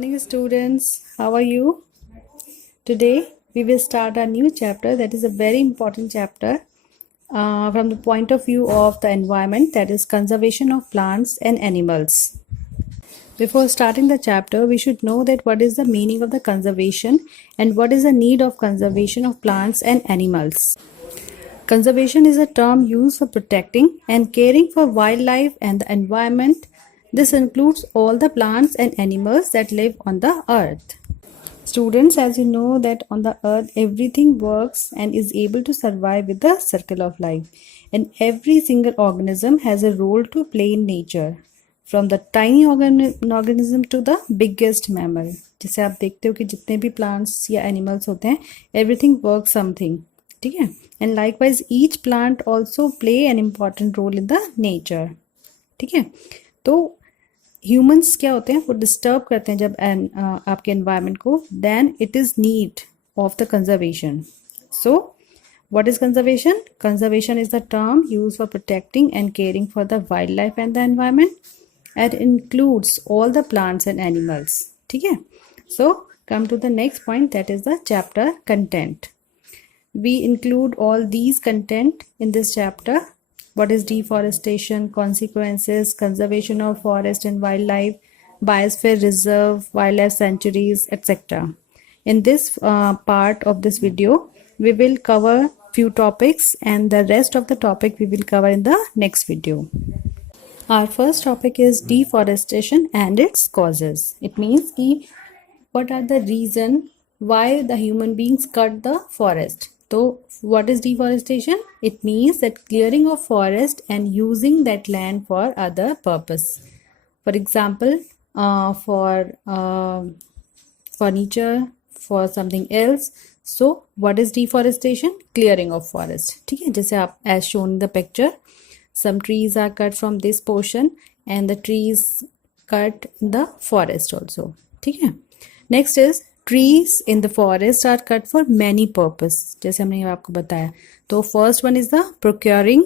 morning, students. How are you? Today, we will start a new chapter that is a very important chapter from the point of view of the environment, that is conservation of plants and animals. Before starting the chapter, we should know that what is the meaning of the conservation and what is the need of conservation of plants and animals. Conservation is a term used for protecting and caring for wildlife and the environment. This includes all the plants and animals that live on the earth. Students, as you know that on the earth everything works and is able to survive with the circle of life, and every single organism has a role to play in nature, from the tiny organism to the biggest mammal. जैसे आप देखते हो कि जितने भी plants या animals होते हैं, everything works something, ठीक है? And likewise each plant also play an important role in the nature, ठीक है? तो ह्यूमंस क्या होते हैं, वो डिस्टर्ब करते हैं जब आपके एनवायरनमेंट को, then it is need of the conservation. So what is conservation? Conservation is the term used for protecting and caring for the wildlife and the environment. It includes all the plants and animals. ठीक है? So come to the next point, that is the chapter content. We include all these content in this chapter. What is deforestation, consequences, conservation of forest and wildlife, biosphere reserve, wildlife sanctuaries, etc. In this part of this video, we will cover few topics, and the rest of the topic we will cover in the next video. Our first topic is deforestation and its causes. It means what are the reason why the human beings cut the forest. So what is deforestation? It means that clearing of forest and using that land for other purpose. For example, for furniture, for something else. So what is deforestation? Clearing of forest. ठीक है, जैसे आप as shown in the picture, some trees are cut from this portion and the trees cut in the forest also. ठीक है. Next is trees in the forest are cut for many purpose, जैसे हमने आपको बताया. तो first one is the procuring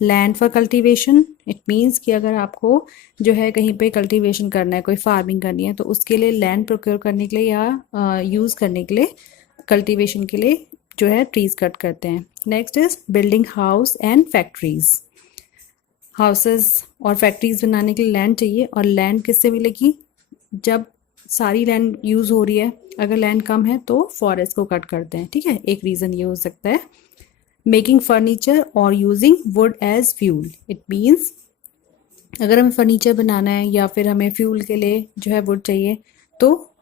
land for cultivation. It means कि अगर आपको जो है कहीं पे cultivation करना है, कोई farming करनी है, तो उसके लिए land procure करने के लिए या use करने के लिए, cultivation के लिए जो है trees cut करते हैं. Next is building house and factories. Houses और factories बनाने के लिए land चाहिए, और land किससे मिलेगी? जब सारी लैंड यूज़ हो रही है. अगर लैंड कम है तो फॉरेस्ट को कट करते हैं. ठीक है, एक रीज़न ये हो सकता है. मेकिंग फर्नीचर और using wood as fuel. It means अगर हमें फर्नीचर बनाना है या फिर हमें फ्यूल के लिए जो है वुड चाहिए, तो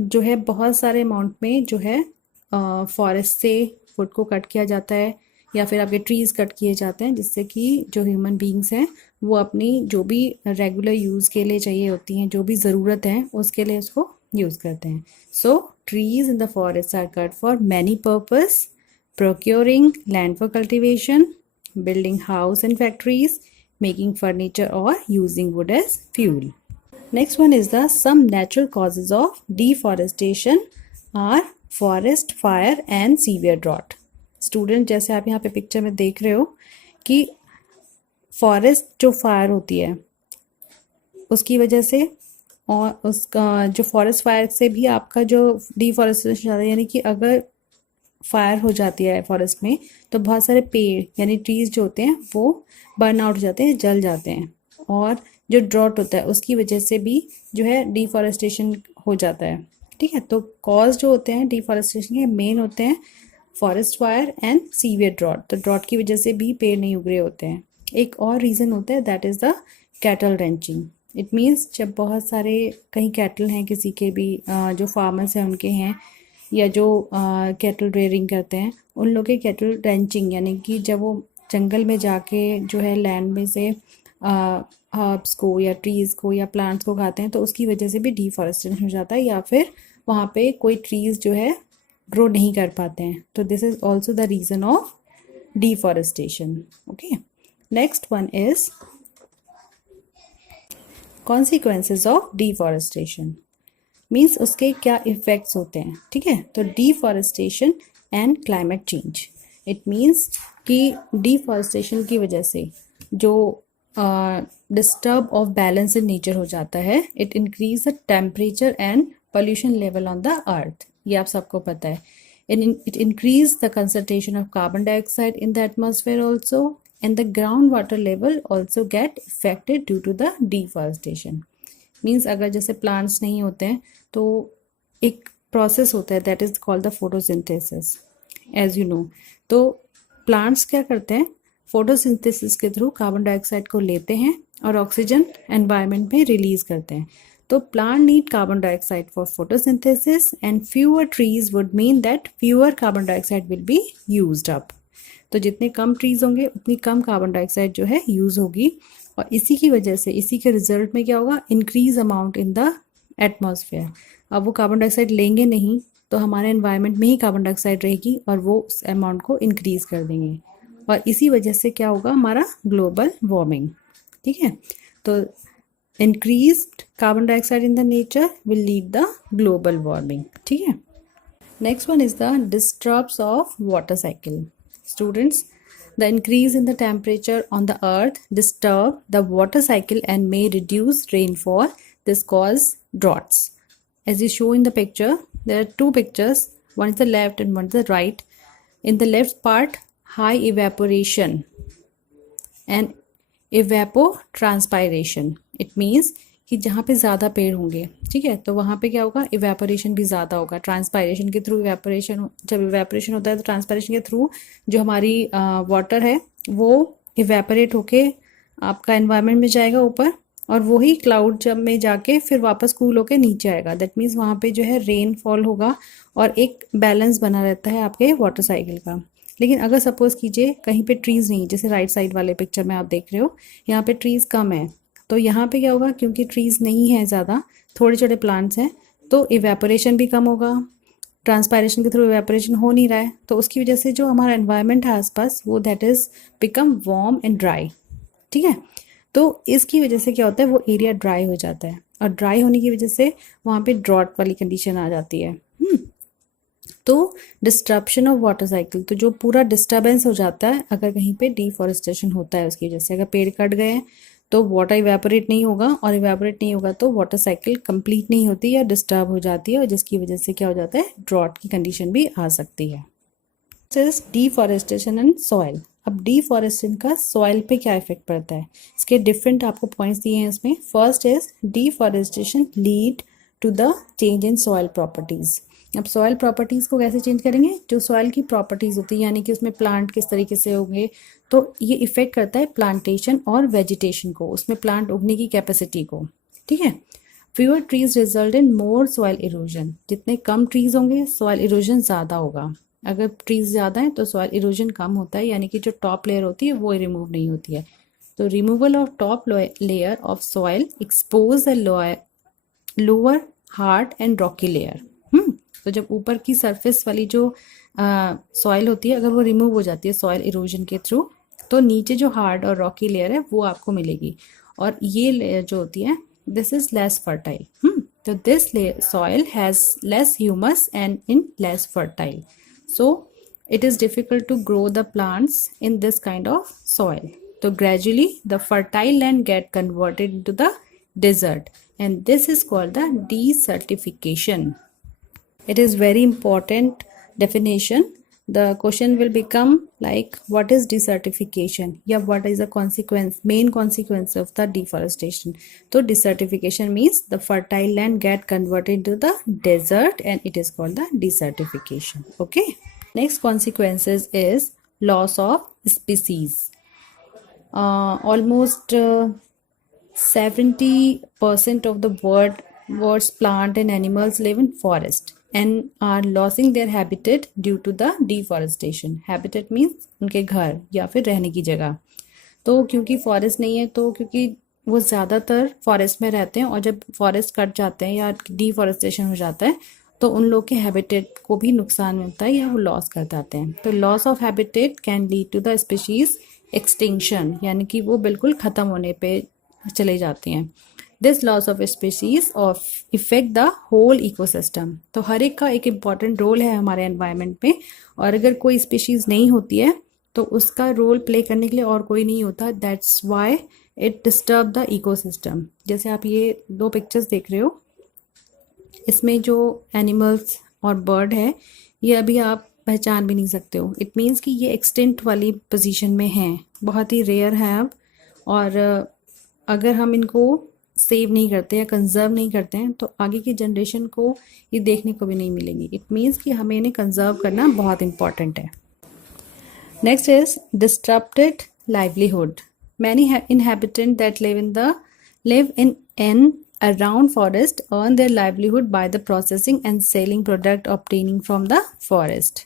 जो है बहुत सारे अमाउंट में जो है फॉरेस्ट से वुड को कट किया जाता है, या फिर आपके ट्रीज़ कट किए जाते हैं, जिससे कि जो ह्यूमन बींग्स हैं वो अपनी जो भी रेगुलर यूज़ के लिए चाहिए होती हैं, जो भी ज़रूरत है उसके लिए उसको यूज़ करते हैं. So trees in the forest are cut for many purpose, procuring land for cultivation, building house and factories, making furniture or using wood as fuel. Next one is the some natural causes of deforestation are forest fire and severe drought. Student, जैसे आप यहाँ पे picture में देख रहे हो कि forest जो फायर होती है उसकी वजह से, और उसका जो फॉरेस्ट फायर से भी आपका जो डिफॉरेस्टेशन ज़्यादा, यानी कि अगर फायर हो जाती है फॉरेस्ट में तो बहुत सारे पेड़ यानी ट्रीज़ जो होते हैं वो बर्न आउट हो जाते हैं, जल जाते हैं, और जो ड्रॉट होता है उसकी वजह से भी जो है डिफॉरेस्टेशन हो जाता है. ठीक है, तो कॉज जो होते हैं डिफॉरेस्टेशन के मेन होते हैं forest fire and severe drought. तो ड्रॉट की वजह से भी पेड़ नहीं उग रहे होते हैं. एक और रीज़न होता है, that is the cattle wrenching. It means जब बहुत सारे कहीं कैटल हैं किसी के भी, जो फार्मर्स हैं उनके हैं, या जो कैटल रेयरिंग करते हैं उन लोग के कैटल रेंचिंग, यानी कि जब वो जंगल में जाके जो है लैंड में से हर्ब्स को या ट्रीज़ को या प्लांट्स को खाते हैं, तो उसकी वजह से भी डिफॉरेस्टेशन हो जाता है, या फिर वहाँ पे कोई ट्रीज़ जो है ग्रो नहीं कर पाते हैं. तो this is also the reason of deforestation. Okay, next one is consequences of deforestation. Means उसके क्या इफ़ेक्ट्स होते हैं. ठीक है, तो deforestation and climate change. It means कि डिफॉरेस्टेशन की वजह से जो disturb of balance in nature हो जाता है. It increase the temperature and pollution level on the earth, ये आप सबको पता है. It increase the concentration of carbon dioxide in the atmosphere also, and the groundwater level also get affected due to the deforestation. Means अगर जैसे plants नहीं होते हैं तो एक process होता है that is called the photosynthesis, as you know. तो plants क्या करते हैं, photosynthesis के थ्रू कार्बन डाइऑक्साइड को लेते हैं और ऑक्सीजन एनवायरनमेंट में रिलीज करते हैं. तो plant need carbon dioxide for photosynthesis and fewer trees would mean that fewer carbon dioxide will be used up. तो जितने कम ट्रीज होंगे उतनी कम कार्बन डाइऑक्साइड जो है यूज होगी, और इसी की वजह से, इसी के रिजल्ट में क्या होगा, increase amount in the atmosphere. अब वो कार्बन डाइऑक्साइड लेंगे नहीं तो हमारे एनवायरनमेंट में ही कार्बन डाइऑक्साइड रहेगी और वो उस अमाउंट को इंक्रीज कर देंगे, और इसी वजह से क्या होगा, हमारा ग्लोबल वार्मिंग. ठीक है, तो increased carbon dioxide in the nature will lead the global warming. ठीक है. Next one is the disturbance of water cycle. Students, the increase in the temperature on the earth disturb the water cycle and may reduce rainfall. This cause droughts. As you show in the picture, there are two pictures. One is the left and one is the right. In the left part, high evaporation and evapotranspiration. It means कि जहाँ पे ज़्यादा पेड़ होंगे, ठीक है, तो वहाँ पे क्या होगा, इवेपोरेशन भी ज़्यादा होगा. ट्रांसपायरेशन के थ्रू इवेपोरेशन, जब इवेपोरेशन होता है तो ट्रांसपायरेशन के थ्रू जो हमारी वाटर है वो इवेपोरेट होके आपका एनवायरनमेंट में जाएगा ऊपर, और वही क्लाउड जब में जाके फिर वापस कूल होके नीचे आएगा. दैट मीन्स वहाँ पे जो है रेनफॉल होगा और एक बैलेंस बना रहता है आपके वाटर साइकिल का. लेकिन अगर सपोज कीजिए कहीं पे ट्रीज़ नहीं, जैसे राइट साइड वाले पिक्चर में आप देख रहे हो, यहाँ पे ट्रीज़ कम है, तो यहाँ पे क्या होगा, क्योंकि ट्रीज़ नहीं है ज़्यादा, थोड़े छोटे प्लांट्स हैं, तो इवेपोरेशन भी कम होगा. ट्रांसपायरेशन के थ्रू इवेपोरेशन हो नहीं रहा है, तो उसकी वजह से जो हमारा एनवायरनमेंट है आसपास वो that is become warm and dry. ठीक है, तो इसकी वजह से क्या होता है, वो एरिया ड्राई हो जाता है, और ड्राई होने की वजह से वहाँ पे ड्रॉट वाली कंडीशन आ जाती है. तो डिस्ट्रप्शन ऑफ वाटर साइकिल, तो जो पूरा डिस्टर्बेंस हो जाता है अगर कहीं पे डिफॉरेस्टेशन होता है, उसकी वजह से अगर पेड़ कट गए हैं तो वाटर इवेपोरेट नहीं होगा, और इवेपोरेट नहीं होगा तो वाटर साइकिल कंप्लीट नहीं होती या डिस्टर्ब हो जाती है, और जिसकी वजह से क्या हो जाता है, ड्रॉट की कंडीशन भी आ सकती है. Deforestation and soil. अब डिफॉरेस्टेशन का सॉइल पे क्या इफेक्ट पड़ता है, इसके डिफरेंट आपको पॉइंट्स दिए हैं इसमें. First is deforestation lead to the change in soil properties. अब सॉइल प्रॉपर्टीज़ को कैसे चेंज करेंगे, जो सॉइल की प्रॉपर्टीज़ होती है, यानी कि उसमें प्लांट किस तरीके से होंगे, तो ये इफेक्ट करता है प्लांटेशन और वेजिटेशन को, उसमें प्लांट उगने की कैपेसिटी को. ठीक है. Fewer trees result in more soil erosion. जितने कम ट्रीज होंगे सॉइल इरोजन ज़्यादा होगा. अगर ट्रीज ज़्यादा हैं तो सॉइल इरोजन कम होता है, यानी कि जो टॉप लेयर होती है वो रिमूव नहीं होती है. तो removal of top layer of soil expose the lower hard and Rocky layer. तो जब ऊपर की सरफेस वाली जो सॉइल होती है, अगर वो रिमूव हो जाती है सॉइल इरोजन के थ्रू, तो नीचे जो हार्ड और रॉकी लेयर है वो आपको मिलेगी, और ये लेयर जो होती है दिस इज लेस फर्टाइल. तो this soil has less humus and in less fertile, so it is difficult to grow the plants in this kind of soil. So gradually the fertile land get converted into the desert, and this is called the desertification. It is very important definition. The question will become like, what is desertification, yeah, what is the consequence, main consequence of the deforestation. So desertification means the fertile land get converted into the desert, and it is called the desertification. Okay. Next consequences is loss of species. Almost 70% of the world's plant and animals live in forest and are losing their habitat due to the deforestation. Habitat means उनके घर या फिर रहने की जगह. तो क्योंकि forest नहीं है, तो क्योंकि वो ज़्यादातर फॉरेस्ट में रहते हैं, और जब फॉरेस्ट कट जाते हैं या डिफॉरेस्टेशन हो जाता है तो उन लोग के हैबिटेट को भी नुकसान मिलता है या वो लॉस कर जाते हैं. तो loss of habitat can lead to the species extinction, यानी कि वो बिल्कुल ख़त्म होने पे चले जाती हैं. This loss of species of effect the whole ecosystem. तो हर एक का एक इम्पॉर्टेंट रोल है हमारे एनवायरनमेंट में, और अगर कोई स्पीशीज़ नहीं होती है तो उसका रोल प्ले करने के लिए और कोई नहीं होता. That's why it disturb the ecosystem. जैसे आप ये दो पिक्चर्स देख रहे हो, इसमें जो एनिमल्स और बर्ड है ये अभी आप पहचान भी नहीं सकते हो। इट मीन्स कि ये एक्सटिंक्ट वाली पोजीशन में हैं, बहुत ही रेयर है अब। और अगर हम इनको सेव नहीं करते या कंजर्व नहीं करते हैं तो आगे की जनरेशन को ये देखने को भी नहीं मिलेंगी। इट मीन्स कि हमें इन्हें कंजर्व करना बहुत इंपॉर्टेंट है। Next is disrupted livelihood. Many inhabitants that live in and around forest earn their livelihood by the processing and selling product obtaining from the forest.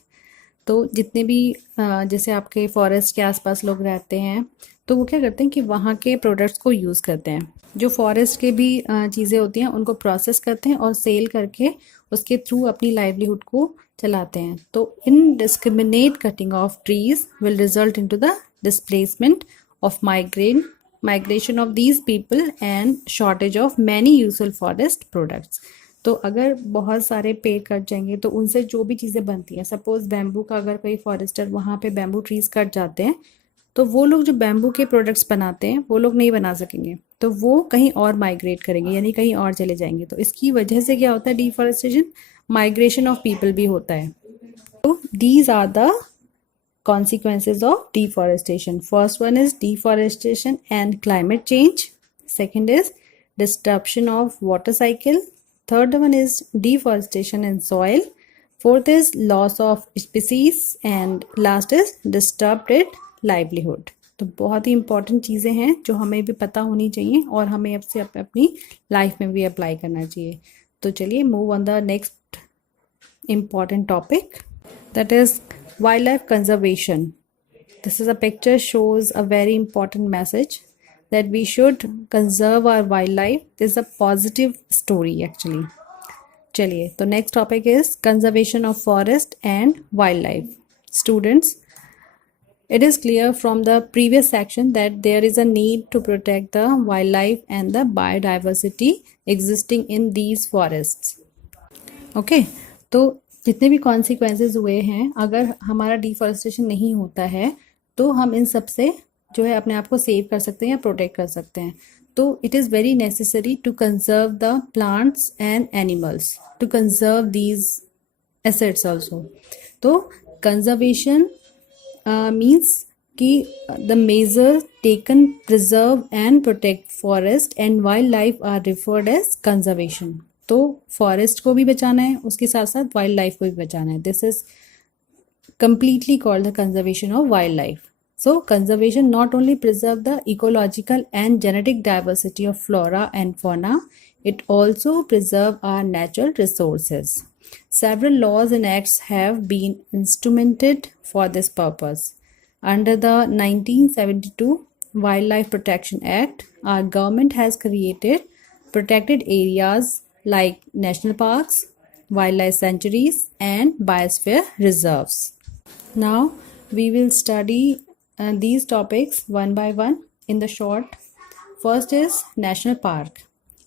तो जितने भी जैसे आपके फॉरेस्ट के आसपास लोग रहते हैं तो वो क्या करते हैं कि वहाँ के प्रोडक्ट्स को यूज़ करते हैं। जो फॉरेस्ट के भी चीज़ें होती हैं उनको प्रोसेस करते हैं और सेल करके उसके थ्रू अपनी लाइवलीहुड को चलाते हैं। तो indiscriminate cutting of trees will result into the displacement of migration of these people and shortage of many useful forest products. तो अगर बहुत सारे पेड़ कट जाएंगे तो उनसे जो भी चीज़ें बनती हैं, सपोज बैम्बू का अगर कोई फॉरेस्टर वहाँ पे बैम्बू ट्रीज कट जाते हैं तो वो लोग जो बैम्बू के प्रोडक्ट्स बनाते हैं वो लोग नहीं बना सकेंगे, तो वो कहीं और माइग्रेट करेंगे यानी कहीं और चले जाएंगे। तो इसकी वजह से क्या होता है, डिफॉरेस्टेशन, माइग्रेशन ऑफ पीपल भी होता है। तो these are the consequences of deforestation. First one is deforestation and climate change. Second is disruption of water cycle. Third one is deforestation and soil. Fourth is loss of species and last is disrupted livelihood. तो बहुत ही important चीज़ें हैं जो हमें भी पता होनी चाहिए और हमें अब से अपनी लाइफ में भी अप्लाई करना चाहिए। तो चलिए move on the next important topic, that is wildlife conservation. This is a picture shows a very important message that we should conserve our wildlife. This is a positive story actually. चलिए, तो next topic is conservation of forest and wildlife. Students, it is clear from the previous section that there is a need to protect the wildlife and the biodiversity existing in these forests. Okay तो जितने भी consequences हुए हैं, अगर हमारा deforestation नहीं होता है तो हम इन सब से जो है अपने आप को सेव कर सकते हैं या प्रोटेक्ट कर सकते हैं। तो it is very necessary to conserve the plants and animals, to conserve these assets also. तो कंजर्वेशन मीन्स कि the measure taken preserve and protect forest and wild life are referred as conservation. तो forest को भी बचाना है, उसके साथ साथ वाइल्ड लाइफ को भी बचाना है। This is completely called the conservation of wildlife. So conservation not only preserve the ecological and genetic diversity of flora and fauna, it also preserve our natural resources. Several laws and acts have been instrumented for this purpose. Under the 1972 Wildlife Protection Act, our government has created protected areas like national parks, wildlife sanctuaries, and biosphere reserves. Now we will study these topics one by one in the short. First is national park.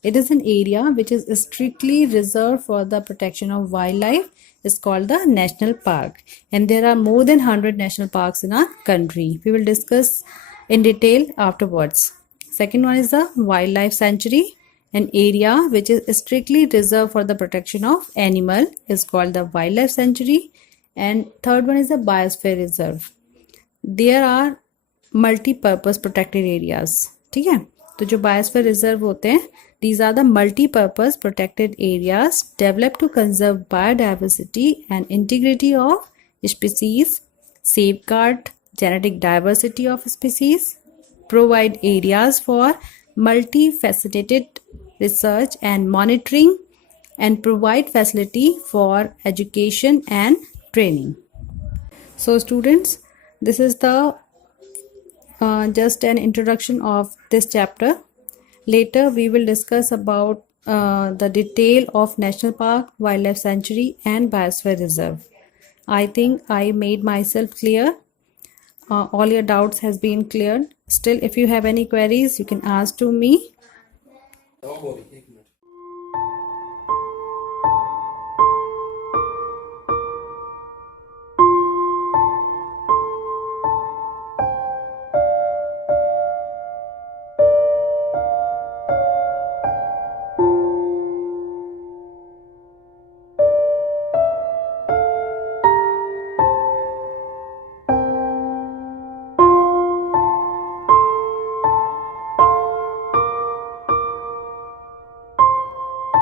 It is an area which is strictly reserved for the protection of wildlife. It's called the national park, and there are more than 100 national parks in our country. We will discuss in detail afterwards. Second one is the wildlife sanctuary. An area which is strictly reserved for the protection of animal is called the wildlife sanctuary. And third one is the biosphere reserve. There are multi-purpose protected areas. ठीक है, तो जो biosphere reserve होते हैं, these are the multi-purpose protected areas developed to conserve biodiversity and integrity of species, safeguard genetic diversity of species, provide areas for multifaceted research and monitoring, and provide facility for education and training. So students, this is the just an introduction of this chapter. Later we will discuss about the detail of national park, wildlife sanctuary, and biosphere reserve. I think I made myself clear. All your doubts has been cleared. Still, if you have any queries, you can ask to me.